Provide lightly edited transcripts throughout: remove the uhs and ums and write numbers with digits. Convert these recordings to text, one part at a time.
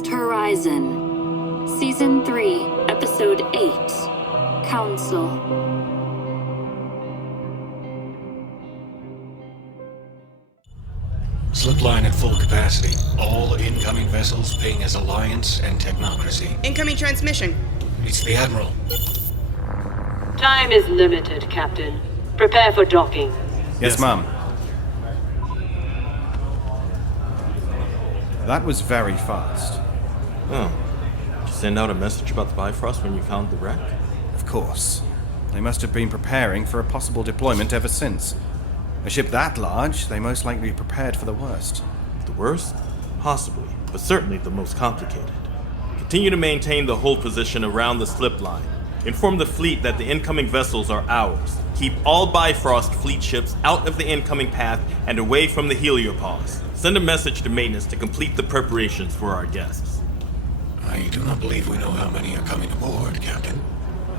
Furthest Horizon, Season 3, Episode 8, Council. Slipline at full capacity. All incoming vessels ping as Alliance and Technocracy. Incoming transmission. It's the Admiral. Time is limited, Captain. Prepare for docking. Yes, ma'am. That was very fast. Oh. Did you send out a message about the Bifrost when you found the wreck? Of course. They must have been preparing for a possible deployment ever since. A ship that large, they most likely prepared for the worst. The worst? Possibly, but certainly the most complicated. Continue to maintain the hold position around the slip line. Inform the fleet that the incoming vessels are ours. Keep all Bifrost fleet ships out of the incoming path and away from the heliopause. Send a message to maintenance to complete the preparations for our guests. I do not believe we know how many are coming aboard, Captain.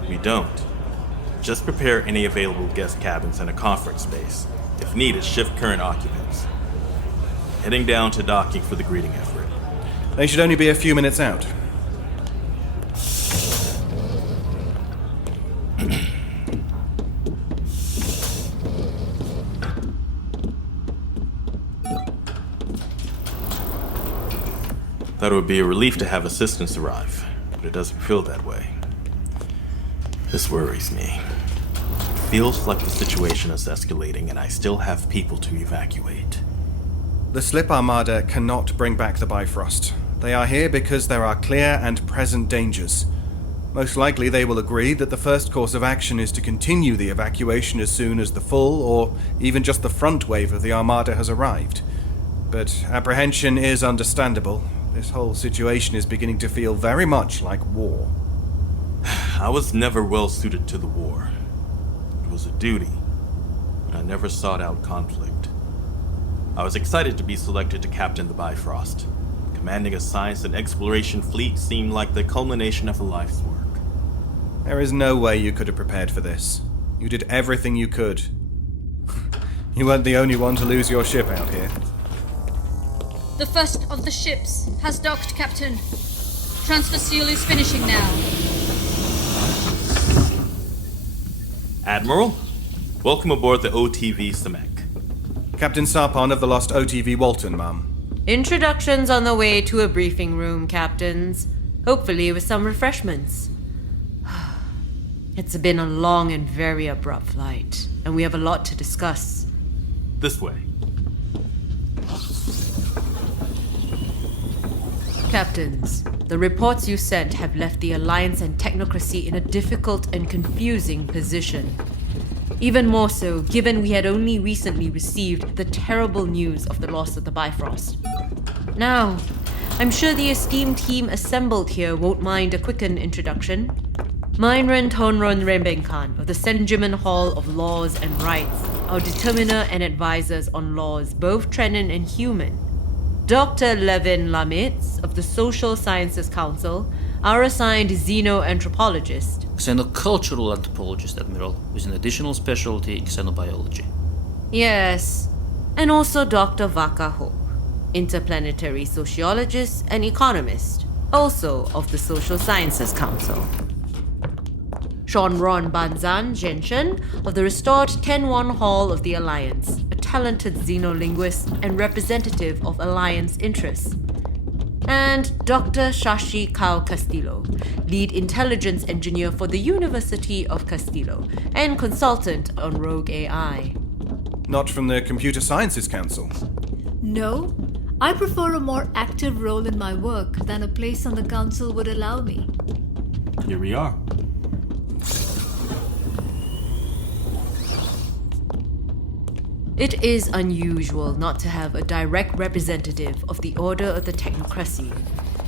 We don't. Just prepare any available guest cabins and a conference space. If needed, shift current occupants. Heading down to docking for the greeting effort. They should only be a few minutes out. Thought it would be a relief to have assistance arrive, but it doesn't feel that way. This worries me. It feels like the situation is escalating and I still have people to evacuate. The slip armada cannot bring back the Bifrost. They are here because there are clear and present dangers. Most likely they will agree that the first course of action is to continue the evacuation as soon as the full, or even just the front wave of the armada has arrived. But apprehension is understandable. This whole situation is beginning to feel very much like war. I was never well suited to the war. It was a duty, and I never sought out conflict. I was excited to be selected to captain the Bifrost. Commanding a science and exploration fleet seemed like the culmination of a life's work. There is no way you could have prepared for this. You did everything you could. You weren't the only one to lose your ship out here. The first of the ships has docked, Captain. Transfer seal is finishing now. Admiral, welcome aboard the OTV Samek. Captain Sarpon of the lost OTV Walton, ma'am. Introductions on the way to a briefing room, Captains. Hopefully with some refreshments. It's been a long and very abrupt flight, and we have a lot to discuss. This way. Captains, the reports you sent have left the Alliance and Technocracy in a difficult and confusing position. Even more so, given we had only recently received the terrible news of the loss of the Bifrost. Now, I'm sure the esteemed team assembled here won't mind a quickened introduction. Minran Tonron Rembenkan of the Senjiman Hall of Laws and Rights, our determiner and advisors on laws, both Trenin and human. Dr. Levin Lamitz of the Social Sciences Council, our assigned xenoanthropologist. Xenocultural anthropologist, Admiral, with an additional specialty in xenobiology. Yes, and also Dr. Vaka Hope, interplanetary sociologist and economist, also of the Social Sciences Council. Shonron Banzan Genshen of the restored Tenwon Hall of the Alliance, a talented xenolinguist and representative of Alliance interests. And Dr. Shashi Kao Castillo, lead intelligence engineer for the University of Castillo and consultant on rogue AI. Not from the Computer Sciences Council. No, I prefer a more active role in my work than a place on the council would allow me. Here we are. It is unusual not to have a direct representative of the Order of the Technocracy,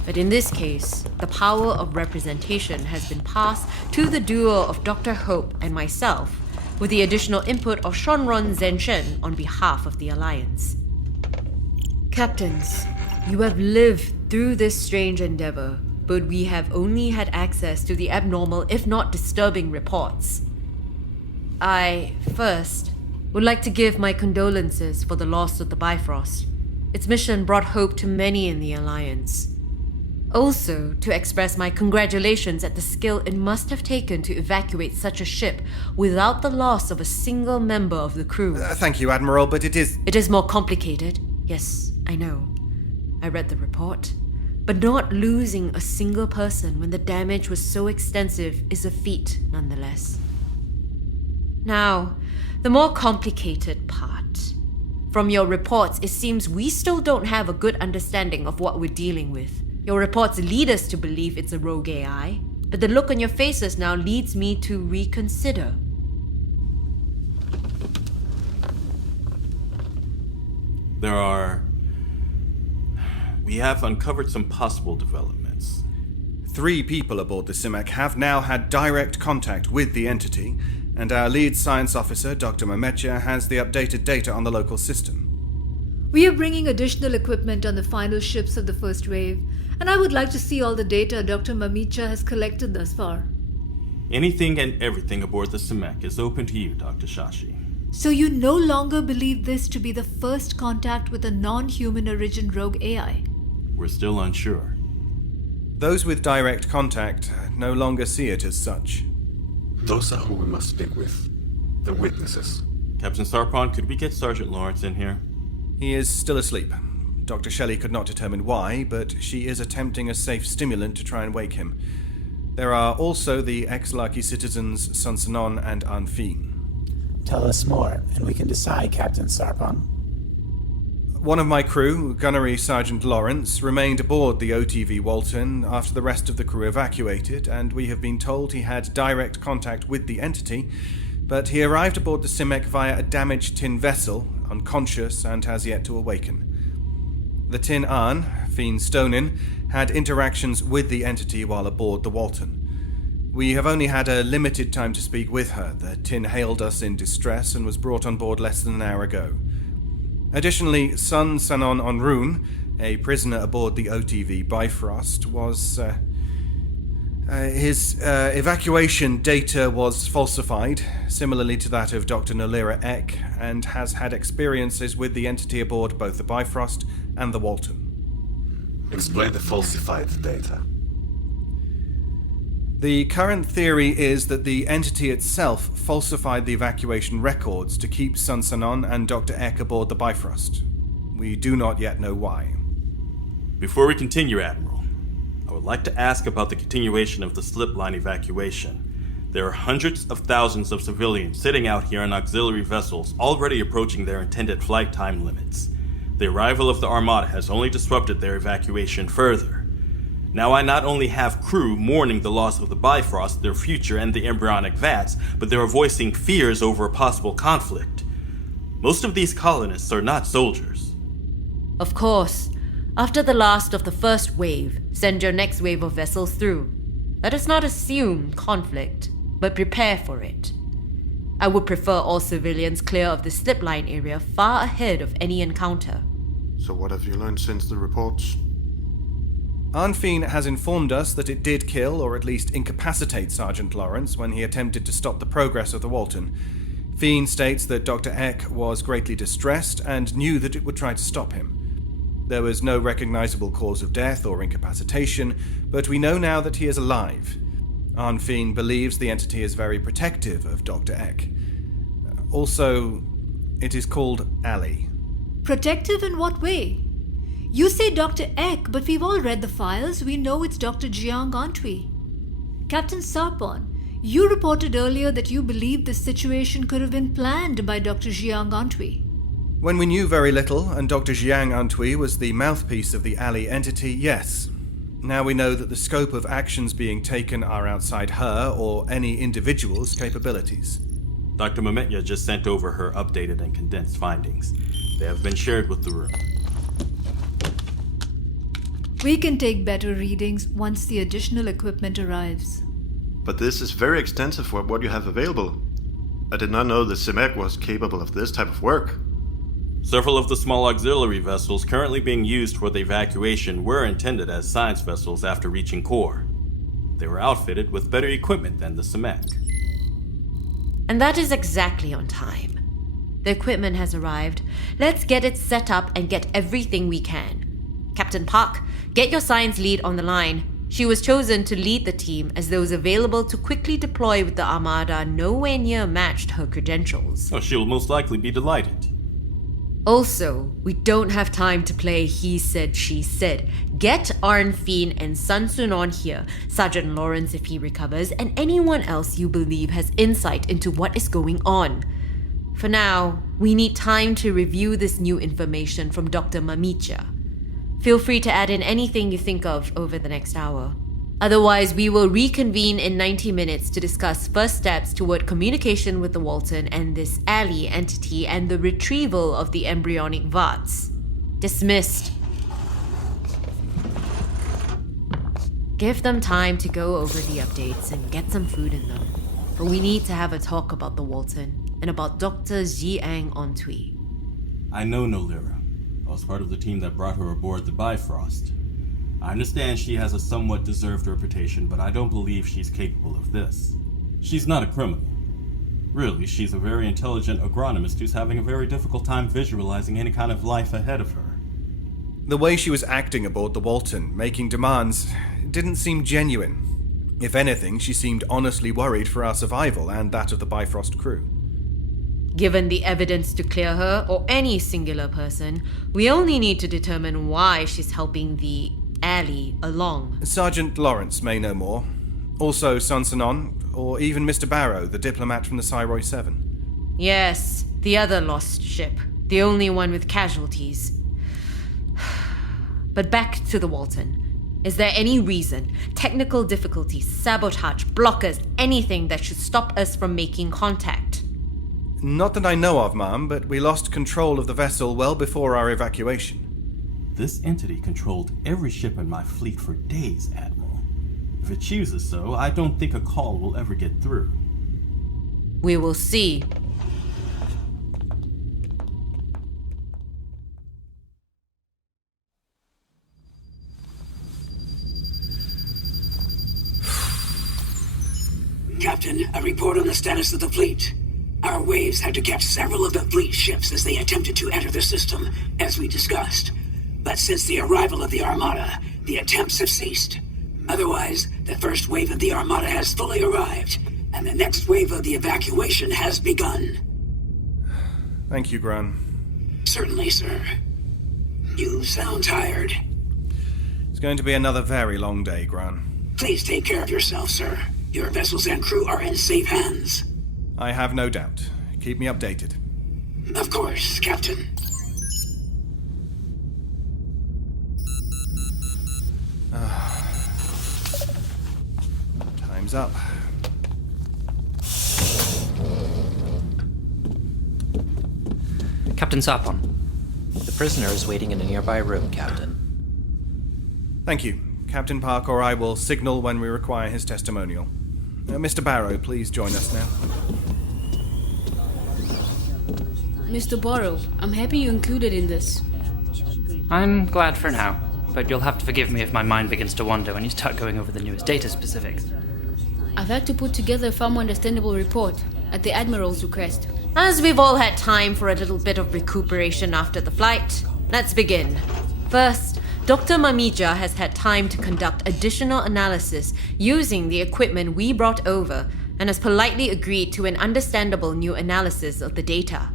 but in this case, the power of representation has been passed to the duo of Dr. Hope and myself, with the additional input of Shonron Zenshen on behalf of the Alliance. Captains, you have lived through this strange endeavor, but we have only had access to the abnormal, if not disturbing, reports. I, first, would like to give my condolences for the loss of the Bifrost. Its mission brought hope to many in the Alliance. Also, to express my congratulations at the skill it must have taken to evacuate such a ship without the loss of a single member of the crew. Thank you, Admiral, but it is... It is more complicated. Yes, I know. I read the report. But not losing a single person when the damage was so extensive is a feat, nonetheless. Now, the more complicated part. From your reports, it seems we still don't have a good understanding of what we're dealing with. Your reports lead us to believe it's a rogue AI, but the look on your faces now leads me to reconsider. We have uncovered some possible developments. 3 people aboard the Simek have now had direct contact with the entity, and our lead science officer, Dr. Mametja, has the updated data on the local system. We are bringing additional equipment on the final ships of the first wave, and I would like to see all the data Dr. Mametja has collected thus far. Anything and everything aboard the Simek is open to you, Dr. Shashi. So you no longer believe this to be the first contact with a non-human origin rogue AI? We're still unsure. Those with direct contact no longer see it as such. Those are who we must speak with. The witnesses. Captain Sarpon, could we get Sergeant Lawrence in here? He is still asleep. Dr. Shelley could not determine why, but she is attempting a safe stimulant to try and wake him. There are also the ex-Laki citizens Sanon and Anfin. Tell us more, and we can decide, Captain Sarpon. One of my crew, Gunnery Sergeant Lawrence, remained aboard the OTV Walton after the rest of the crew evacuated, and we have been told he had direct contact with the entity, but he arrived aboard the Simek via a damaged tin vessel, unconscious and has yet to awaken. The Tin An, Fiend Stonin, had interactions with the entity while aboard the Walton. We have only had a limited time to speak with her. The Tin hailed us in distress and was brought on board less than an hour ago. Additionally, Sanon Onroon, a prisoner aboard the OTV Bifrost, was... his evacuation data was falsified, similarly to that of Dr. Nolira Ek, and has had experiences with the entity aboard both the Bifrost and the Walton. Explain the falsified data. The current theory is that the entity itself falsified the evacuation records to keep Sanon and Dr. Ek aboard the Bifrost. We do not yet know why. Before we continue, Admiral, I would like to ask about the continuation of the slip line evacuation. There are hundreds of thousands of civilians sitting out here on auxiliary vessels already approaching their intended flight time limits. The arrival of the armada has only disrupted their evacuation further. Now I not only have crew mourning the loss of the Bifrost, their future, and the embryonic vats, but they are voicing fears over a possible conflict. Most of these colonists are not soldiers. Of course. After the last of the first wave, send your next wave of vessels through. Let us not assume conflict, but prepare for it. I would prefer all civilians clear of the slipline area far ahead of any encounter. So what have you learned since the reports? Anfin has informed us that it did kill, or at least incapacitate, Sergeant Lawrence when he attempted to stop the progress of the Walton. Fiend states that Dr. Ek was greatly distressed and knew that it would try to stop him. There was no recognizable cause of death or incapacitation, but we know now that he is alive. Anfin believes the entity is very protective of Dr. Ek. Also, it is called Ali. Protective in what way? You say Dr. Ek, but we've all read the files. We know it's Dr. Jiang Antwi. Captain Sarpon, you reported earlier that you believed this situation could have been planned by Dr. Jiang Antwi. When we knew very little, and Dr. Jiang Antwi was the mouthpiece of the Ali entity, yes. Now we know that the scope of actions being taken are outside her or any individual's capabilities. Dr. Mametja just sent over her updated and condensed findings. They have been shared with the room. We can take better readings once the additional equipment arrives. But this is very extensive for what you have available. I did not know the Simek was capable of this type of work. Several of the small auxiliary vessels currently being used for the evacuation were intended as science vessels after reaching core. They were outfitted with better equipment than the Simek. And that is exactly on time. The equipment has arrived. Let's get it set up and get everything we can. Captain Park, get your science lead on the line. She was chosen to lead the team as those available to quickly deploy with the armada nowhere near matched her credentials. Oh, she'll most likely be delighted. Also, we don't have time to play he said, she said. Get Arnfeen and Sanon here, Sergeant Lawrence if he recovers, and anyone else you believe has insight into what is going on. For now, we need time to review this new information from Dr. Mamicha. Feel free to add in anything you think of over the next hour. Otherwise, we will reconvene in 90 minutes to discuss first steps toward communication with the Walton and this alley entity and the retrieval of the embryonic VATS. Dismissed. Give them time to go over the updates and get some food in them. But we need to have a talk about the Walton and about Dr. Jiang Ontui. I know Nolira. I was part of the team that brought her aboard the Bifrost. I understand she has a somewhat deserved reputation, but I don't believe she's capable of this. She's not a criminal. Really, she's a very intelligent agronomist who's having a very difficult time visualizing any kind of life ahead of her. The way she was acting aboard the Walton, making demands, didn't seem genuine. If anything, she seemed honestly worried for our survival and that of the Bifrost crew. Given the evidence to clear her, or any singular person, we only need to determine why she's helping the alley along. Sergeant Lawrence may know more. Also Sanon, or even Mr. Barrow, the diplomat from the Cyroi 7. Yes, the other lost ship. The only one with casualties. But back to the Walton. Is there any reason, technical difficulties, sabotage, blockers, anything that should stop us from making contact? Not that I know of, ma'am, but we lost control of the vessel well before our evacuation. This entity controlled every ship in my fleet for days, Admiral. If it chooses so, I don't think a call will ever get through. We will see. Captain, a report on the status of the fleet. Our waves had to catch several of the fleet ships as they attempted to enter the system, as we discussed. But since the arrival of the armada, the attempts have ceased. Otherwise, the first wave of the armada has fully arrived, and the next wave of the evacuation has begun. Thank you, Graan. Certainly, sir. You sound tired. It's going to be another very long day, Graan. Please take care of yourself, sir. Your vessels and crew are in safe hands. I have no doubt. Keep me updated. Of course, Captain. Time's up. Captain Sarpon. The prisoner is waiting in a nearby room, Captain. Thank you. Captain Park or I will signal when we require his testimonial. Mr. Barrow, please join us now. Mr. Barrow, I'm happy you included in this. I'm glad for now, but you'll have to forgive me if my mind begins to wander when you start going over the newest data specifics. I've had to put together a far more understandable report, at the Admiral's request. As we've all had time for a little bit of recuperation after the flight, let's begin. First, Dr. Mamicha has had time to conduct additional analysis using the equipment we brought over and has politely agreed to an understandable new analysis of the data.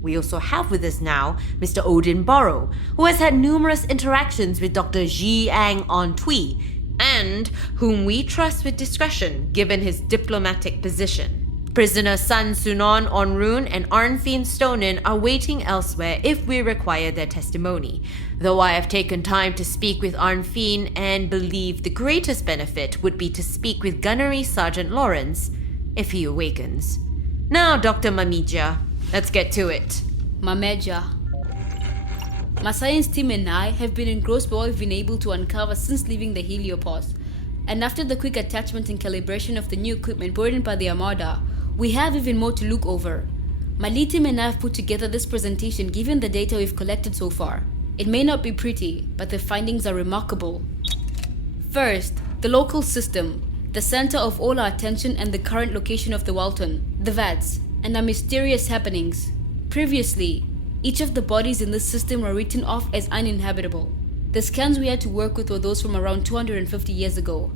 We also have with us now Mr. Auden Barrow, who has had numerous interactions with Dr. Jiang Ontui, and whom we trust with discretion given his diplomatic position. Prisoner Sanon, Onroon, and Arnfeen Stonen are waiting elsewhere if we require their testimony, though I have taken time to speak with Arnfeen and believe the greatest benefit would be to speak with Gunnery Sergeant Lawrence if he awakens. Now, Dr. Mamicha, let's get to it. Mamicha. My science team and I have been engrossed by what we've been able to uncover since leaving the heliopause, and after the quick attachment and calibration of the new equipment brought in by the armada, we have even more to look over. My lead team and I have put together this presentation given the data we've collected so far. It may not be pretty, but the findings are remarkable. First, the local system, the center of all our attention and the current location of the Walton, the VATS, and our mysterious happenings. Previously, each of the bodies in this system were written off as uninhabitable. The scans we had to work with were those from around 250 years ago.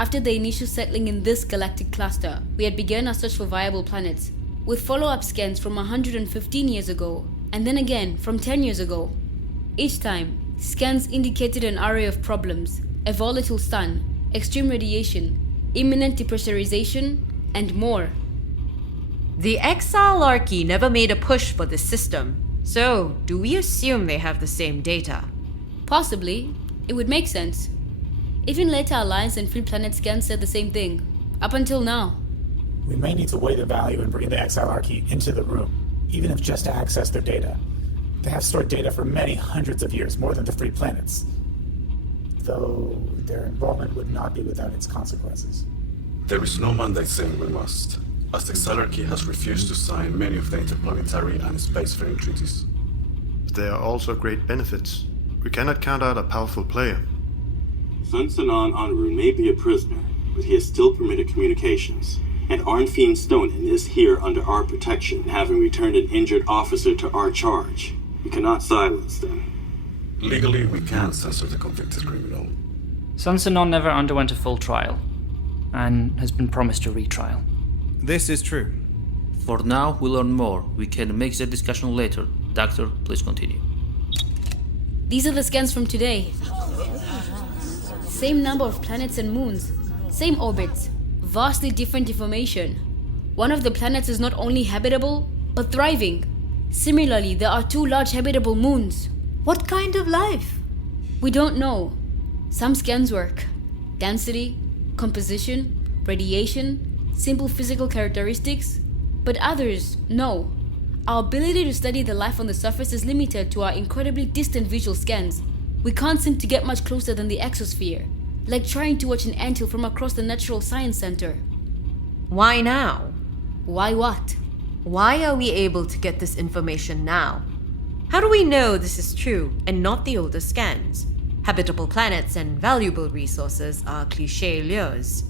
After the initial settling in this galactic cluster, we had begun our search for viable planets, with follow-up scans from 115 years ago, and then again from 10 years ago. Each time, scans indicated an array of problems: a volatile sun, extreme radiation, imminent depressurization, and more. The Exilarchy never made a push for this system, so do we assume they have the same data? Possibly. It would make sense. Even later Alliance and Free Planet scans said the same thing. Up until now. We may need to weigh the value and bring the Exilarchy into the room, even if just to access their data. They have stored data for many hundreds of years, more than the Free Planets. Though their involvement would not be without its consequences. There is no mandate saying we must, as the Exilarchy has refused to sign many of the interplanetary and spacefaring treaties. There are also great benefits. We cannot count out a powerful player. Sanon Onroon may be a prisoner, but he is still permitted communications. And Arnfeen Stonen is here under our protection, having returned an injured officer to our charge. We cannot silence them. Legally, we can censor the convicted criminal. Sanon never underwent a full trial, and has been promised a retrial. This is true. For now, we'll learn more. We can make the discussion later. Doctor, please continue. These are the scans from today. Same number of planets and moons, same orbits, vastly different information. One of the planets is not only habitable, but thriving. Similarly, there are 2 large habitable moons. What kind of life? We don't know. Some scans work. Density, composition, radiation, simple physical characteristics. But others, no. Our ability to study the life on the surface is limited to our incredibly distant visual scans. We can't seem to get much closer than the exosphere, like trying to watch an anthill from across the Natural Science Center. Why now? Why what? Why are we able to get this information now? How do we know this is true and not the older scans? Habitable planets and valuable resources are cliché lures.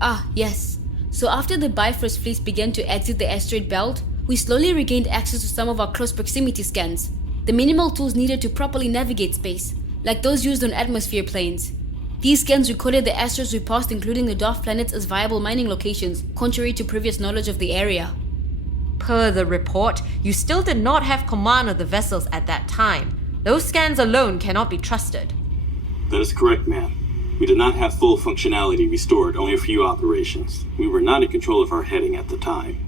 Ah, yes. So after the Bifrost fleets began to exit the asteroid belt, we slowly regained access to some of our close proximity scans. The minimal tools needed to properly navigate space, like those used on atmosphere planes. These scans recorded the asteroids we passed, including the dwarf planets, as viable mining locations, contrary to previous knowledge of the area. Per the report, you still did not have command of the vessels at that time. Those scans alone cannot be trusted. That is correct, ma'am. We did not have full functionality restored, only a few operations. We were not in control of our heading at the time.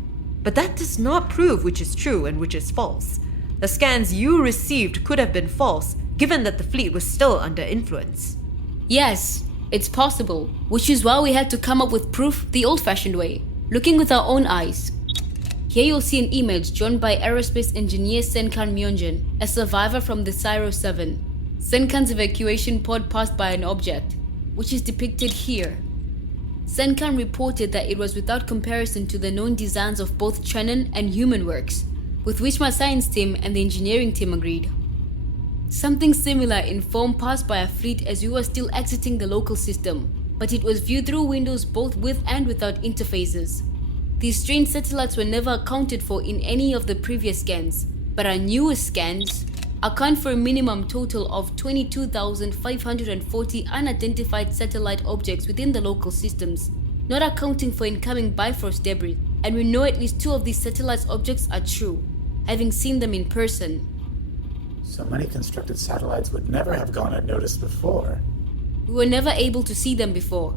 But that does not prove which is true and which is false. The scans you received could have been false, given that the fleet was still under influence. Yes, it's possible, which is why we had to come up with proof the old-fashioned way, looking with our own eyes. Here you'll see an image drawn by aerospace engineer Senkan Myonjin, a survivor from the Cyro 7. Senkan's evacuation pod passed by an object, which is depicted here. Senkan reported that it was without comparison to the known designs of both Trenin and human works, with which my science team and the engineering team agreed. Something similar in form passed by a fleet as we were still exiting the local system, but it was viewed through windows both with and without interfaces. These strange satellites were never accounted for in any of the previous scans, but our newest scans account for a minimum total of 22,540 unidentified satellite objects within the local systems, not accounting for incoming Bifrost debris, and we know at least 2 of these satellite objects are true, having seen them in person. So many constructed satellites would never have gone unnoticed before. We were never able to see them before.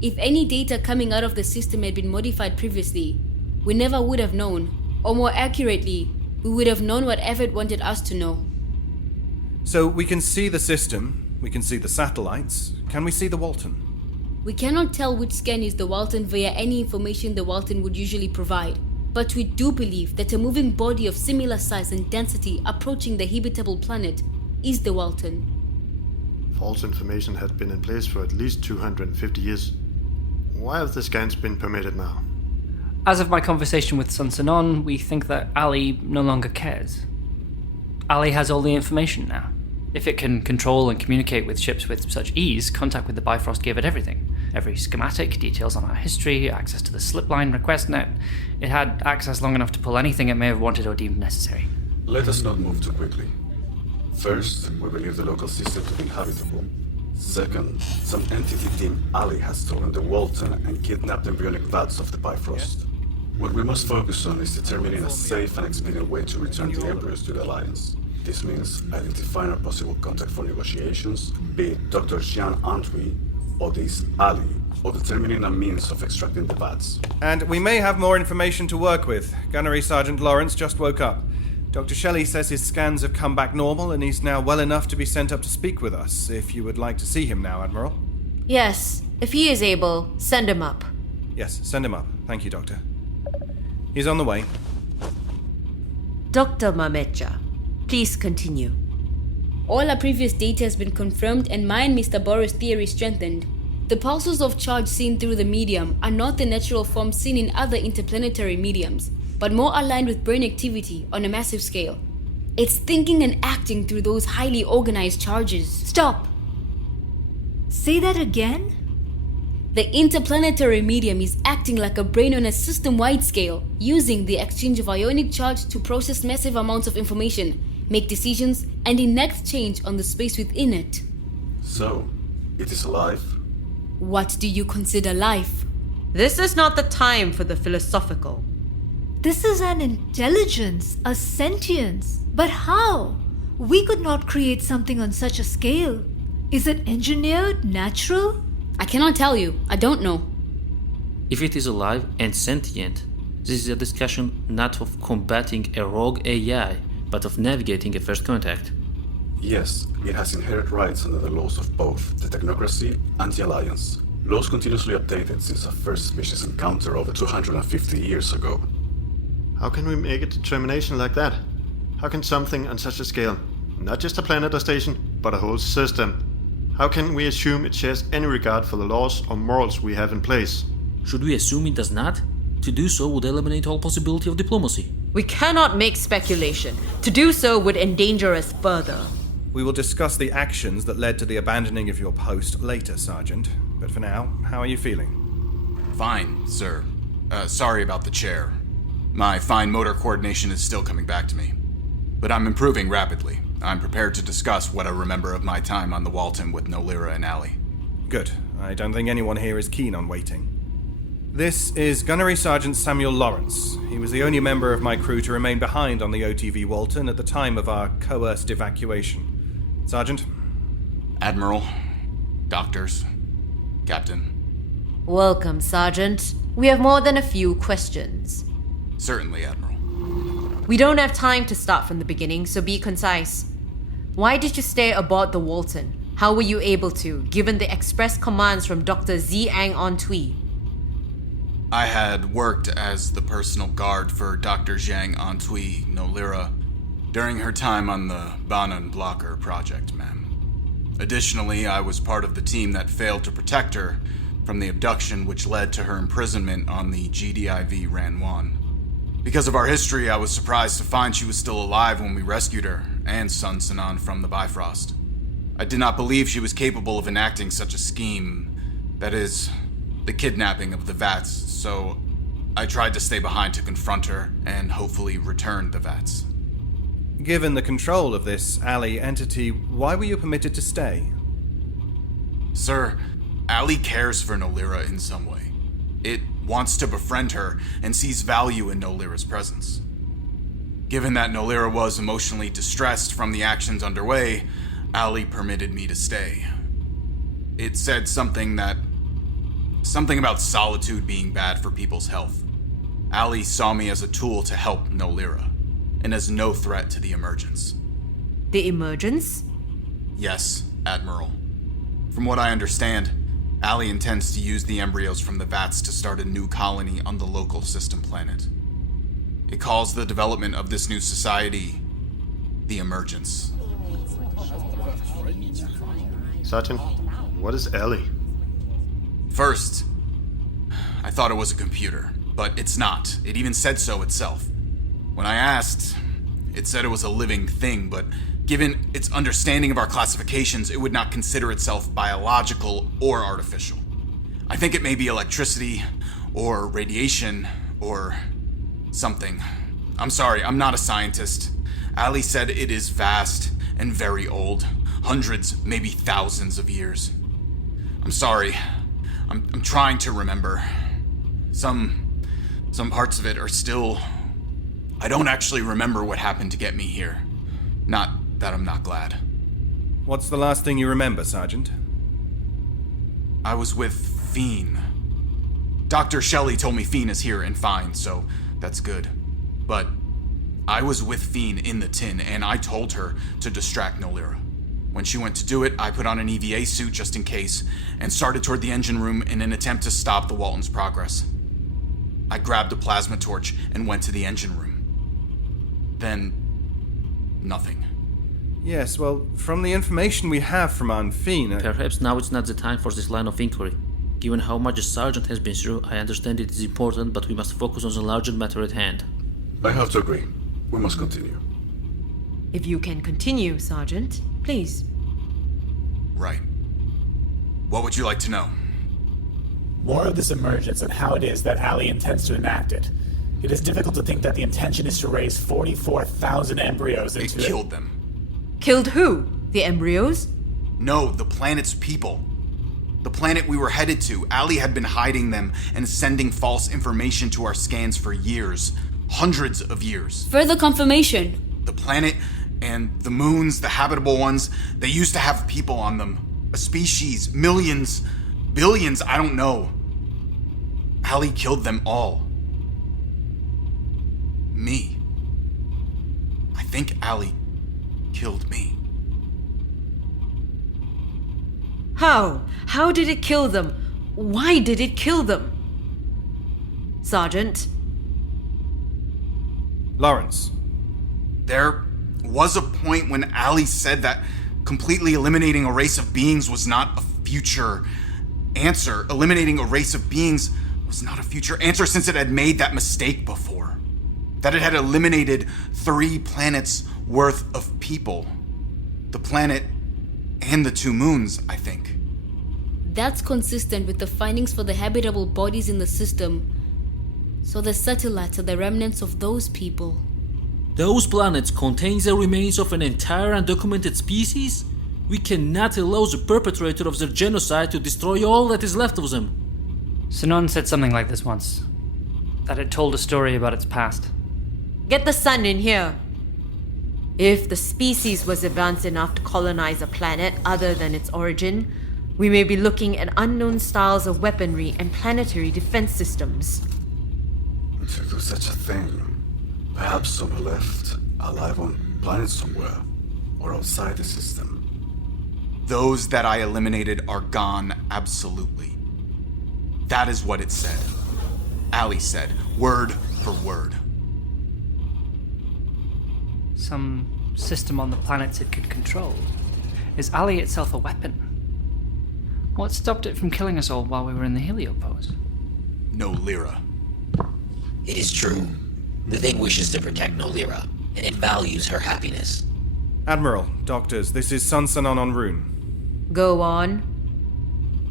If any data coming out of the system had been modified previously, we never would have known, or more accurately, we would have known whatever it wanted us to know. So we can see the system, we can see the satellites. Can we see the Walton? We cannot tell which scan is the Walton via any information the Walton would usually provide, but we do believe that a moving body of similar size and density approaching the habitable planet is the Walton. False information had been in place for at least 250 years. Why have the scans been permitted now? As of my conversation with Sanon, we think that Ali no longer cares. Ali has all the information now. If it can control and communicate with ships with such ease, contact with the Bifrost gave it everything. Every schematic, details on our history, access to the slipline request net. It had access long enough to pull anything it may have wanted or deemed necessary. Let us not move too quickly. First, we believe the local system to be inhabitable. Second, some entity deemed Ali has stolen the Walton and kidnapped embryonic vats of the Bifrost. What we must focus on is determining a safe and expedient way to return the embryos to the Alliance. This means identifying a possible contact for negotiations, be it Dr. Xian Antwi or this Ali, or determining a means of extracting the vats. And we may have more information to work with. Gunnery Sergeant Lawrence just woke up. Dr. Shelley says his scans have come back normal and he's now well enough to be sent up to speak with us, if you would like to see him now, Admiral. Yes, if he is able, send him up. Yes, send him up. Thank you, Doctor. He's on the way. Dr. Mamecha, please continue. All our previous data has been confirmed and my and Mr. Barrow's theory strengthened. The pulses of charge seen through the medium are not the natural form seen in other interplanetary mediums, but more aligned with brain activity on a massive scale. It's thinking and acting through those highly organized charges. Stop! Say that again? The interplanetary medium is acting like a brain on a system-wide scale, using the exchange of ionic charge to process massive amounts of information, make decisions, and enact change on the space within it. So, it is alive? What do you consider life? This is not the time for the philosophical. This is an intelligence, a sentience. But how? We could not create something on such a scale. Is it engineered, natural? I cannot tell you. I don't know. If it is alive and sentient, this is a discussion not of combating a rogue AI, but of navigating a first contact. Yes, it has inherent rights under the laws of both the Technocracy and the Alliance. Laws continuously updated since our first species encounter over 250 years ago. How can we make a determination like that? How can something on such a scale, not just a planet or station, but a whole system, how can we assume it shares any regard for the laws or morals we have in place? Should we assume it does not? To do so would eliminate all possibility of diplomacy. We cannot make speculation. To do so would endanger us further. We will discuss the actions that led to the abandoning of your post later, Sergeant. But for now, how are you feeling? Fine, sir. Sorry about the chair. My fine motor coordination is still coming back to me. But I'm improving rapidly. I'm prepared to discuss what I remember of my time on the Walton with Nolira and Ali. Good. I don't think anyone here is keen on waiting. This is Gunnery Sergeant Samuel Lawrence. He was the only member of my crew to remain behind on the OTV Walton at the time of our coerced evacuation. Sergeant? Admiral, doctors, Captain. Welcome, Sergeant. We have more than a few questions. Certainly, Admiral. We don't have time to start from the beginning, so be concise. Why did you stay aboard the Walton? How were you able to, given the express commands from Dr. Ziang Antwi? I had worked as the personal guard for Dr. Zhang Antwi Nolira during her time on the Banan Blocker project, ma'am. Additionally, I was part of the team that failed to protect her from the abduction which led to her imprisonment on the GDIV Ran 1. Because of our history, I was surprised to find she was still alive when we rescued her and son Sanon from the Bifrost. I did not believe she was capable of enacting such a scheme, that is, the kidnapping of the Vats, so I tried to stay behind to confront her and hopefully return the Vats. Given the control of this Ali entity, why were you permitted to stay? Sir, Ali cares for Nolira in some way. It wants to befriend her and sees value in Nolira's presence. Given that Nolira was emotionally distressed from the actions underway, Ali permitted me to stay. It said something about solitude being bad for people's health. Ali saw me as a tool to help Nolira, and as no threat to the emergence. The emergence? Yes, Admiral. From what I understand, Ali intends to use the embryos from the Vats to start a new colony on the local system planet. It calls the development of this new society the emergence. Sergeant, what is Ali? First, I thought it was a computer, but it's not. It even said so itself. When I asked, it said it was a living thing, but given its understanding of our classifications, it would not consider itself biological or artificial. I think it may be electricity, or radiation, or something. I'm sorry, I'm not a scientist. Ali said it is vast, and very old. Hundreds, maybe thousands of years. I'm sorry. I'm trying to remember. Some parts of it are still... I don't actually remember what happened to get me here. Not that I'm not glad. What's the last thing you remember, Sergeant? I was with Fiend. Dr. Shelley told me Fiend is here and fine, so that's good. But I was with Fiend in the tin, and I told her to distract Nolira. When she went to do it, I put on an EVA suit just in case, and started toward the engine room in an attempt to stop the Walton's progress. I grabbed a plasma torch and went to the engine room. Then... nothing. Yes, well, from the information we have from Anfine... Perhaps now it's not the time for this line of inquiry. Given how much the Sergeant has been through, I understand it is important, but we must focus on the larger matter at hand. I have to agree. We must continue. If you can continue, Sergeant, please. Right. What would you like to know? More of this emergence and how it is that Ali intends to enact it. It is difficult to think that the intention is to raise 44,000 embryos into... It killed them. Killed who? The embryos? No, the planet's people. The planet we were headed to. Ali had been hiding them and sending false information to our scans for years. Hundreds of years. Further confirmation. The planet and the moons, the habitable ones, they used to have people on them. A species, millions, billions, I don't know. Ali killed them all. Me. I think Ali killed me. How? How did it kill them? Why did it kill them? Sergeant? Lawrence. There was a point when Ali said that completely eliminating a race of beings was not a future answer. Eliminating a race of beings was not a future answer since it had made that mistake before. That it had eliminated 3 planets worth of people. The planet and the 2 moons, I think. That's consistent with the findings for the habitable bodies in the system. So the satellites are the remnants of those people. Those planets contain the remains of an entire undocumented species? We cannot allow the perpetrator of their genocide to destroy all that is left of them. Sanon said something like this once. That it told a story about its past. Get the sun in here. If the species was advanced enough to colonize a planet other than its origin, we may be looking at unknown styles of weaponry and planetary defense systems. To do such a thing, perhaps some are left alive on planets somewhere, or outside the system. Those that I eliminated are gone, absolutely. That is what it said. Ali said, word for word. Some system on the planets it could control. Is Ali itself a weapon? What stopped it from killing us all while we were in the heliopause? Nolira. It is true. The thing wishes to protect Nolira, and it values her happiness. Admiral, doctors, this is Sanon Onroon. Go on.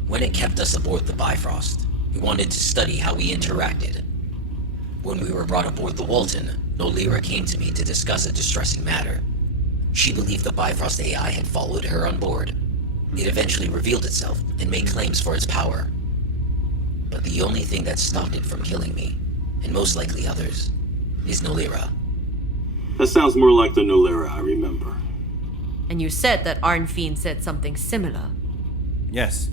When it kept us aboard the Bifrost, we wanted to study how we interacted. When we were brought aboard the Walton, Nolira came to me to discuss a distressing matter. She believed the Bifrost AI had followed her on board. It eventually revealed itself and made claims for its power. But the only thing that stopped it from killing me, and most likely others, is Nolira. That sounds more like the Nolira I remember. And you said that Arnfine said something similar. Yes.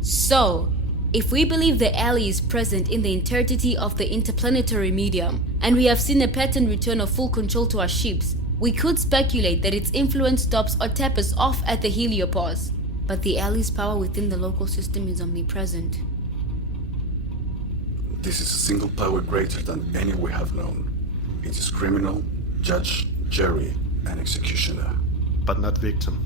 So, if we believe the alley is present in the entirety of the interplanetary medium, and we have seen a pattern return of full control to our ships, we could speculate that its influence stops or tapers off at the heliopause. But the alley's power within the local system is omnipresent. This is a single power greater than any we have known. It is criminal, judge, jury, and executioner. But not victim.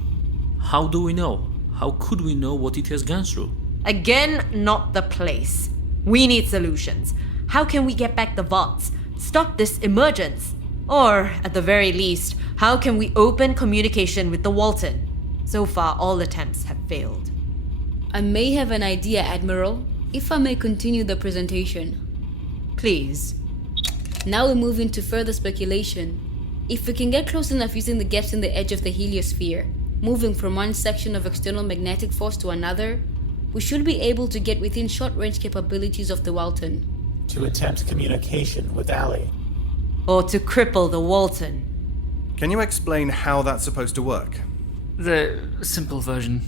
How do we know? How could we know what it has gone through? Again, not the place. We need solutions. How can we get back the vaults? Stop this emergence? Or, at the very least, how can we open communication with the Walton? So far, all attempts have failed. I may have an idea, Admiral, if I may continue the presentation. Please. Now we move into further speculation. If we can get close enough using the gaps in the edge of the heliosphere, moving from one section of external magnetic force to another, we should be able to get within short-range capabilities of the Walton. To attempt communication with Ali. Or to cripple the Walton. Can you explain how that's supposed to work? The simple version.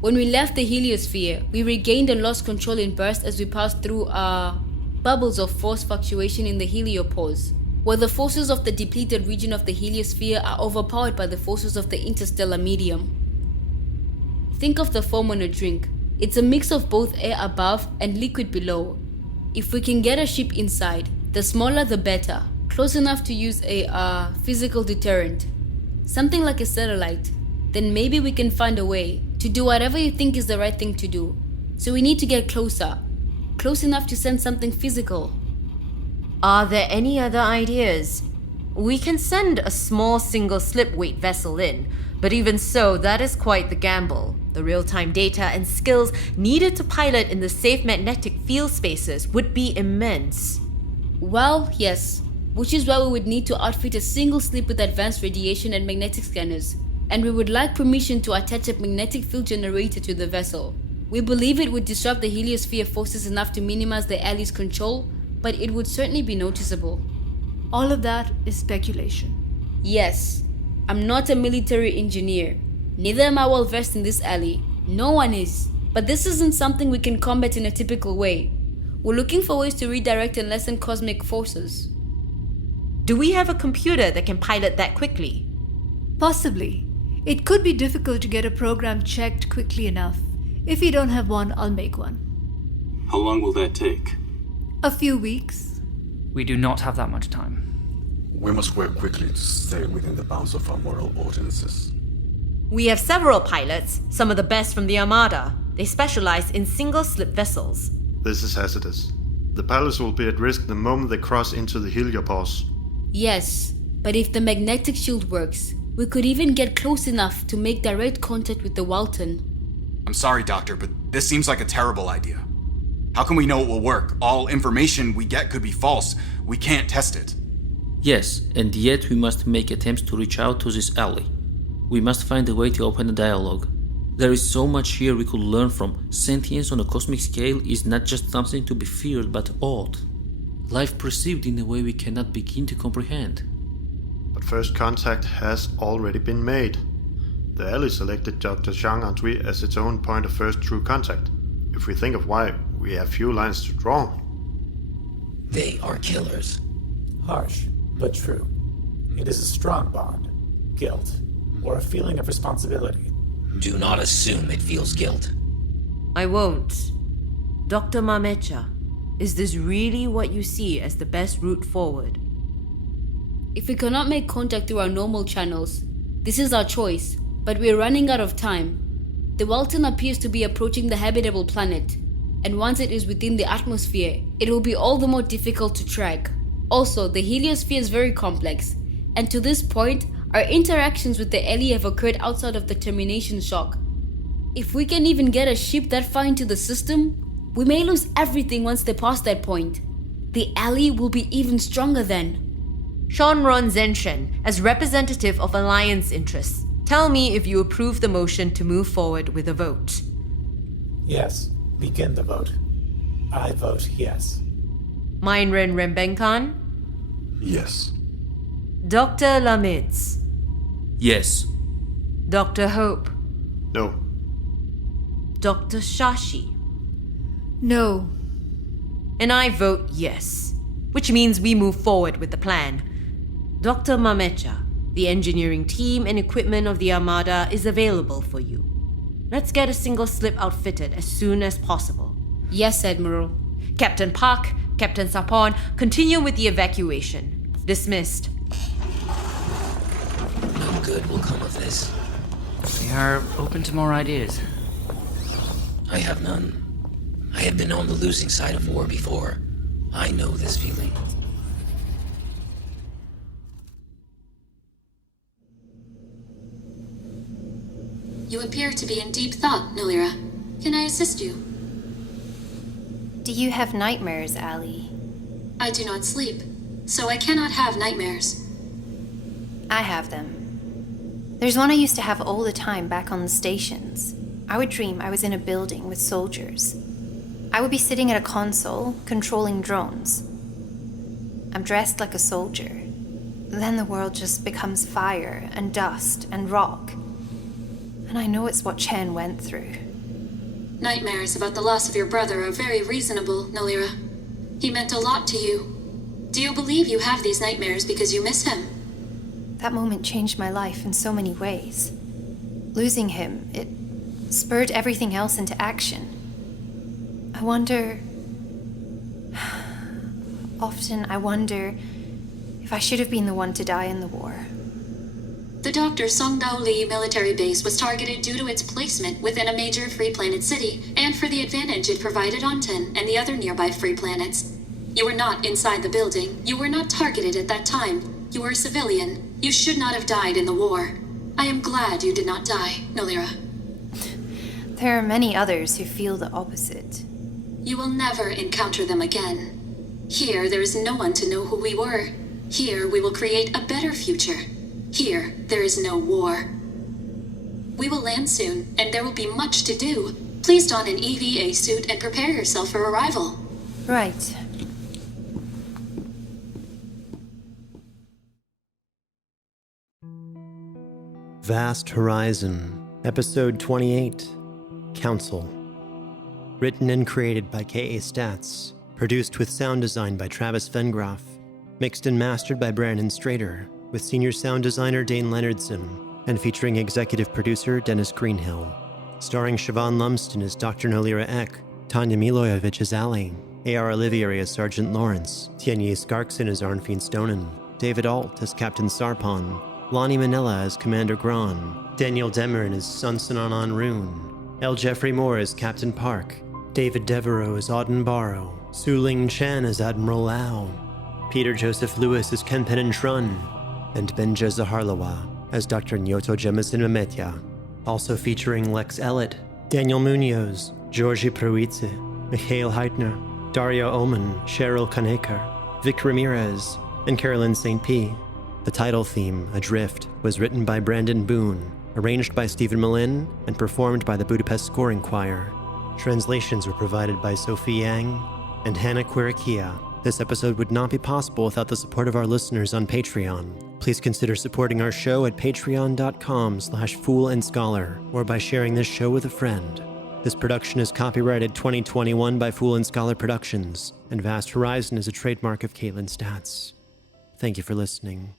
When we left the heliosphere, we regained and lost control in bursts as we passed through bubbles of force fluctuation in the heliopause, where the forces of the depleted region of the heliosphere are overpowered by the forces of the interstellar medium. Think of the form on a drink. It's a mix of both air above and liquid below. If we can get a ship inside, the smaller the better, close enough to use a physical deterrent, something like a satellite, then maybe we can find a way to do whatever you think is the right thing to do. So we need to get closer, close enough to send something physical. Are there any other ideas? We can send a small single slip-weight vessel in, but even so, that is quite the gamble. The real-time data and skills needed to pilot in the safe magnetic field spaces would be immense. Well, yes, which is why we would need to outfit a single slip with advanced radiation and magnetic scanners, and we would like permission to attach a magnetic field generator to the vessel. We believe it would disrupt the heliosphere forces enough to minimize the alley's control, but it would certainly be noticeable. All of that is speculation. Yes, I'm not a military engineer. Neither am I well versed in this alley. No one is. But this isn't something we can combat in a typical way. We're looking for ways to redirect and lessen cosmic forces. Do we have a computer that can pilot that quickly? Possibly. It could be difficult to get a program checked quickly enough. If you don't have one, I'll make one. How long will that take? A few weeks. We do not have that much time. We must work quickly to stay within the bounds of our moral ordinances. We have several pilots, some of the best from the Armada. They specialize in single-slip vessels. This is hazardous. The pilots will be at risk the moment they cross into the heliopause. Yes, but if the magnetic shield works, we could even get close enough to make direct contact with the Walton. I'm sorry, Doctor, but this seems like a terrible idea. How can we know it will work? All information we get could be false. We can't test it. Yes, and yet we must make attempts to reach out to this alley. We must find a way to open a dialogue. There is so much here we could learn from. Sentience on a cosmic scale is not just something to be feared but awed. Life perceived in a way we cannot begin to comprehend. But first contact has already been made. The alley selected Dr. Jean Antwi as its own point of first true contact. If we think of why, we have few lines to draw. They are killers. Harsh, but true. It is a strong bond. Guilt. Or a feeling of responsibility. Do not assume it feels guilt. I won't. Dr. Mamecha, is this really what you see as the best route forward? If we cannot make contact through our normal channels, this is our choice, but we're running out of time. The Walton appears to be approaching the habitable planet, and once it is within the atmosphere, it will be all the more difficult to track. Also, the heliosphere is very complex, and to this point, our interactions with the alley have occurred outside of the termination shock. If we can even get a ship that far into the system, we may lose everything once they pass that point. The alley will be even stronger then. Shanron Zenshen, as representative of Alliance interests, tell me if you approve the motion to move forward with a vote. Yes, begin the vote. I vote yes. Mainren Rembenkan? Yes. Dr. Lamids? Yes. Dr. Hope? No. Dr. Shashi? No. And I vote yes, which means we move forward with the plan. Dr. Mamecha, the engineering team and equipment of the Armada is available for you. Let's get a single slip outfitted as soon as possible. Yes, Admiral. Captain Park, Captain Sarpon, continue with the evacuation. Dismissed. No good will come of this. We are open to more ideas. I have none. I have been on the losing side of war before. I know this feeling. You appear to be in deep thought, Nolira. Can I assist you? Do you have nightmares, Ali? I do not sleep, so I cannot have nightmares. I have them. There's one I used to have all the time back on the stations. I would dream I was in a building with soldiers. I would be sitting at a console, controlling drones. I'm dressed like a soldier. Then the world just becomes fire and dust and rock. And I know it's what Chen went through. Nightmares about the loss of your brother are very reasonable, Nolira. He meant a lot to you. Do you believe you have these nightmares because you miss him? That moment changed my life in so many ways. Losing him, it spurred everything else into action. Often I wonder if I should have been the one to die in the war. The Dr. Songdao Li military base was targeted due to its placement within a major free planet city, and for the advantage it provided Onten and the other nearby free planets. You were not inside the building. You were not targeted at that time. You were a civilian. You should not have died in the war. I am glad you did not die, Nolira. There are many others who feel the opposite. You will never encounter them again. Here, there is no one to know who we were. Here, we will create a better future. Here, there is no war. We will land soon, and there will be much to do. Please don an EVA suit and prepare yourself for arrival. Right. Vast Horizon, Episode 28, Council. Written and created by K.A. Statz. Produced with sound design by Travis Vengroff. Mixed and mastered by Brandon Strader, with senior sound designer Dayn Leonardson, and featuring executive producer Dennis Greenhill. Starring Siobhan Lumsden as Dr. Nolira Eck, Tanja Milojevic as Ali, A.R. Olivieri as Sergeant Lawrence, Tienye Skarkson as Arnfinn Stonen, David Ault as Captain Sarpon, Lani Minella as Commander Graan, Daniel Demerin as Sanon Onroon, L. Jeffrey Moore as Captain Park, David Devereux as Auden Barrow, Su Ling Chan as Admiral Lau, Peter Joseph Lewis as Kenpenin Trun, and Benja Zaharlawa as Dr. Nyoto Jemison Mametya. Also featuring Lex Ellett, Daniel Munoz, Georgi Pruitze, Mikhail Heitner, Dario Oman, Cheryl Kanekar, Vic Ramirez, and Carolyn St. P. The title theme, Adrift, was written by Brandon Boone, arranged by Stephen Malin, and performed by the Budapest Scoring Choir. Translations were provided by Sophie Yang and Hannah Quirikia. This episode would not be possible without the support of our listeners on Patreon. Please consider supporting our show at patreon.com/foolandscholar or by sharing this show with a friend. This production is copyrighted 2021 by Fool and Scholar Productions, and Vast Horizon is a trademark of Caitlin Statz. Thank you for listening.